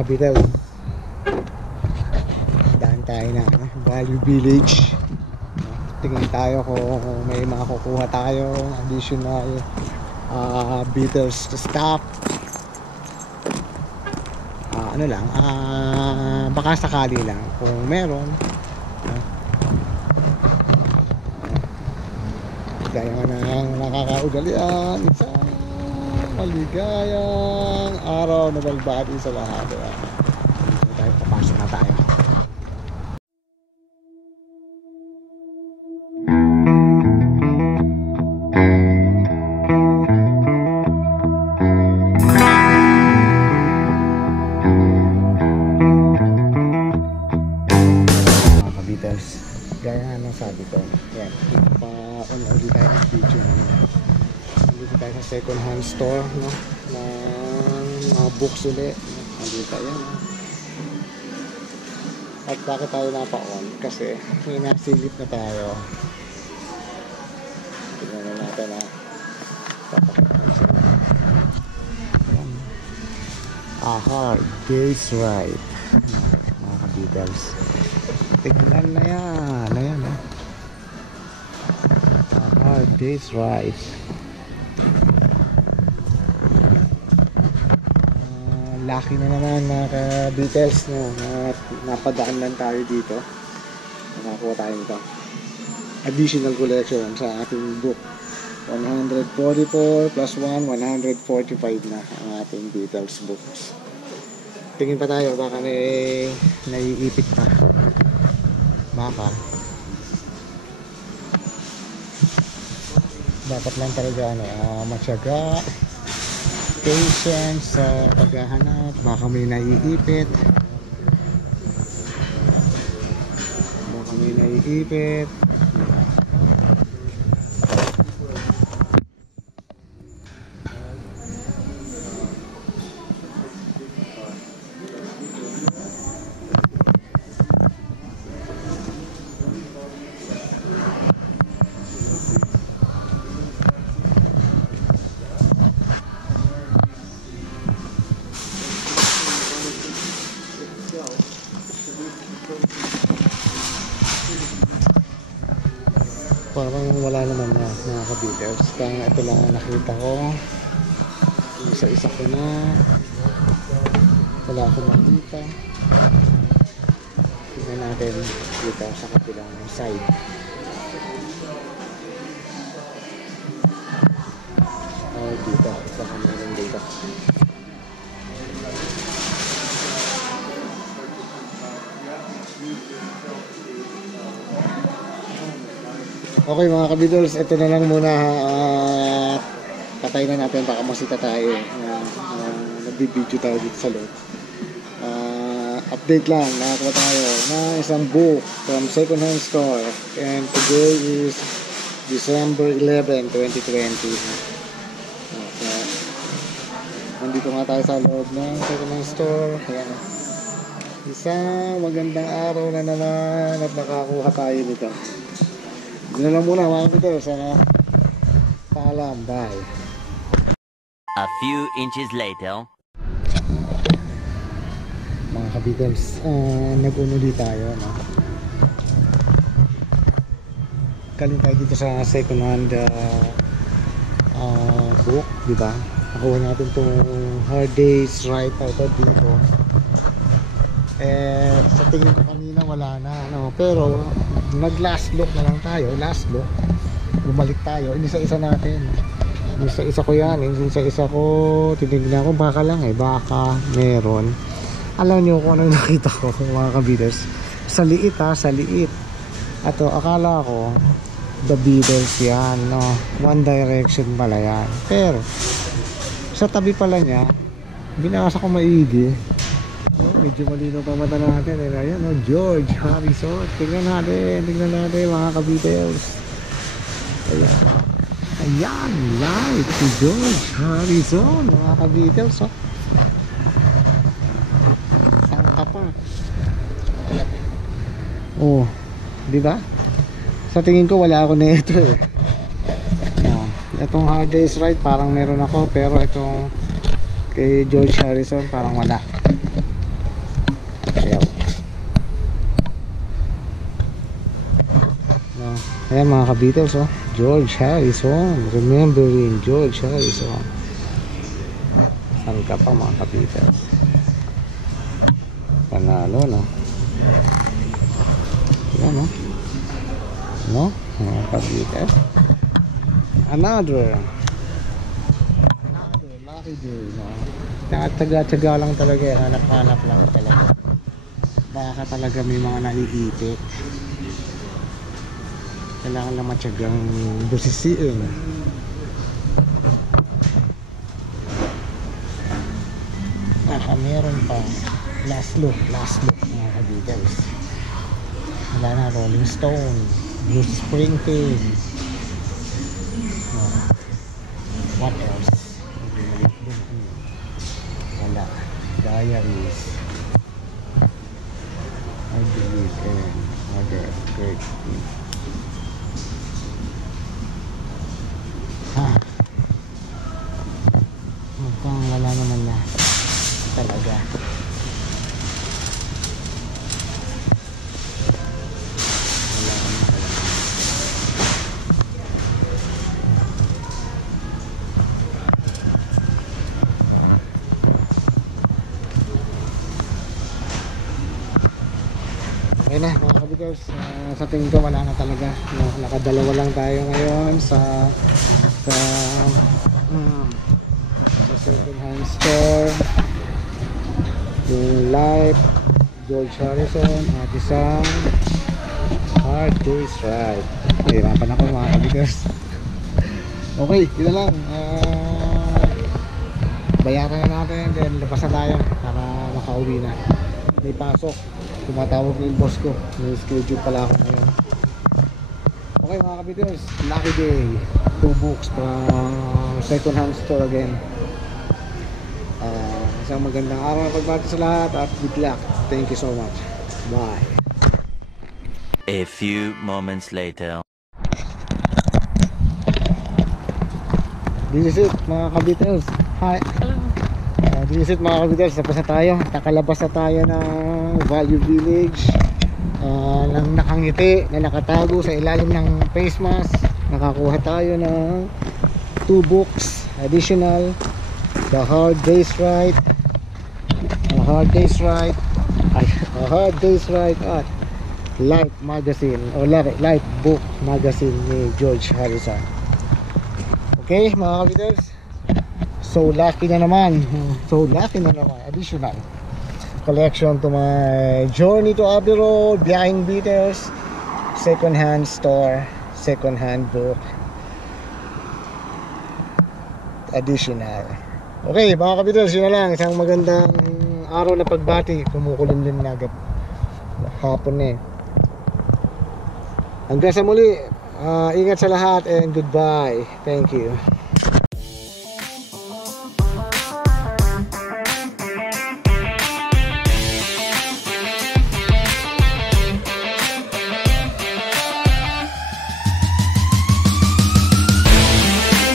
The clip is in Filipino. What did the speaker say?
kabitel. Daan tayo na Value Village. Tingin tayo kung may makukuha tayong additional Beatles to stop. Ano lang, baka sakali lang kung meron. Gaya nga ng nakakaugalian, isang maligayang araw na balbati sa lahat. Tayo, papasok na tayo. Gaya nga ng sabi ko, yan, pa-on ulit tayo ng video ngayon. Nandito tayo sa second hand store, no? Ng mga books ulit, no? Nandito tayo, no? At bakit tayo napa-on? Kasi may nasilip na tayo. Tignan na natin, ha? Papakita ko sa inyo. A Hard Day's Ride, mga ka-Beatles. Tignan na yan. Ayan, ha? A Hard Day's Ride. Lucky na naman mga ka-Beatles, no? Napadaan lang tayo dito. Nakakuha tayo nito. Additional collection sa ating book. 144 plus 1, 145 na ang ating Beatles books. Tingin pa tayo, baka may naiipit pa. Baka dapat lang talaga matyaga, patience sa paghahanap. Baka may naiipit, parang wala naman na mga ka-Beatles. Kaya ito lang ang nakita ko. Isa-isa ko na. Wala akong makita. Tignan natin dito sa kabilang side. Dito. Baka meron dito. Okay mga ka-Beatles, ito na lang muna. Patay na natin, baka masita tayo. Nagbibideo tayo dito sa loob. Update lang, nakakuha tayo na isang book from second hand store, and today is December 11, 2020. Nandito nga tayo sa loob ng second hand store. Ayan. Isang magandang araw na naman at nakakuha tayo nito. Yun na lang muna mga ka-Beatles. Paalam, bye. A few inches later. Mga ka-Beatles, nag-unuli tayo, no? Galing tayo dito sa second hand book, di ba? Nakuha natin itong Hard Day's Ride dito. Sa tingin ko kanina wala na, no? Pero nag last look na lang tayo. Last look, bumalik tayo, inisa-isa natin. Inisa-isa ko yan, inisa-isa ko. Tinignan ko, baka lang baka meron. Alam nyo kung anong nakita ko mga ka-Beatles? Sa liit sa liit. Ato, akala ko The Beatles yan, no? One Direction pala yan. Pero sa tabi pala niya, binasa ko maigi. Medyo malinaw pa mata natin. Ayan, George Harrison. Tingnan natin mga ka-Beatles. Ayan, live si George Harrison, mga ka-Beatles. Sangka pa. Di ba? Sa tingin ko wala ako na ito Itong Hard Day's Ride parang meron ako, pero itong kay George Harrison parang wala. Ayan mga ka-Beatles, oh. George Harrison. Remembering George Harrison. Saan ka pa mga ka-Beatles? Panalo, no? Yan, no? No? Mga ka-Beatles. Another lucky day, no? Nakataga-taga lang talaga, hanap-hanap lang talaga. Baka talaga may mga naiipit. Kailangan lang matyagang busisiin. Meron pa. Last look mga ka-Beatles. Wala na, Rolling Stone, Bruce Springsteen. What else? Wala. Diaries. I believe in other great things. Mukhang wala naman na talaga. Wala naman talaga. Okay na mga ka-Beatles, sa tingin ko wala na talaga. Nakadalawa lang tayo ngayon sa second hand store. Yung Life, George Harrison at isang Hard Day's Ride. Hirapan ako mga ka-Beatles. Okay, yun lang. Bayaran na natin, then labas na tayo para makauwi na. May pasok, tumatawag na yung boss ko, may schedule pala ako ngayon. Okay mga ka-Beatles, lucky day. 2 books from second hand store again. Isang magandang araw na pagbati sa lahat at good luck. Thank you so much. Bye. A few moments later. This is it mga ka-Beatles. Hi. This is it mga ka-Beatles. Tapos na tayo. Nakalabas na tayo ng Value Village. Nang nakangiti na nakatago sa ilalim ng face mask. Nakakuha tayo ng 2 books additional. The Hard Day's Ride. A Hard Day's Ride at Life Magazine o Life Book Magazine ni George Harrison. Okay mga ka-Beatles, so lucky na naman additional collection to my journey to Abbey Road, Biyahing Beatles second hand store, second hand book additional. Okay mga ka-Beatles, yun na lang. Isang magandang araw na pagbati. Kumukulimlim na agad hapon na eh. Hanggang sa muli, ingat sa lahat and goodbye. Thank you.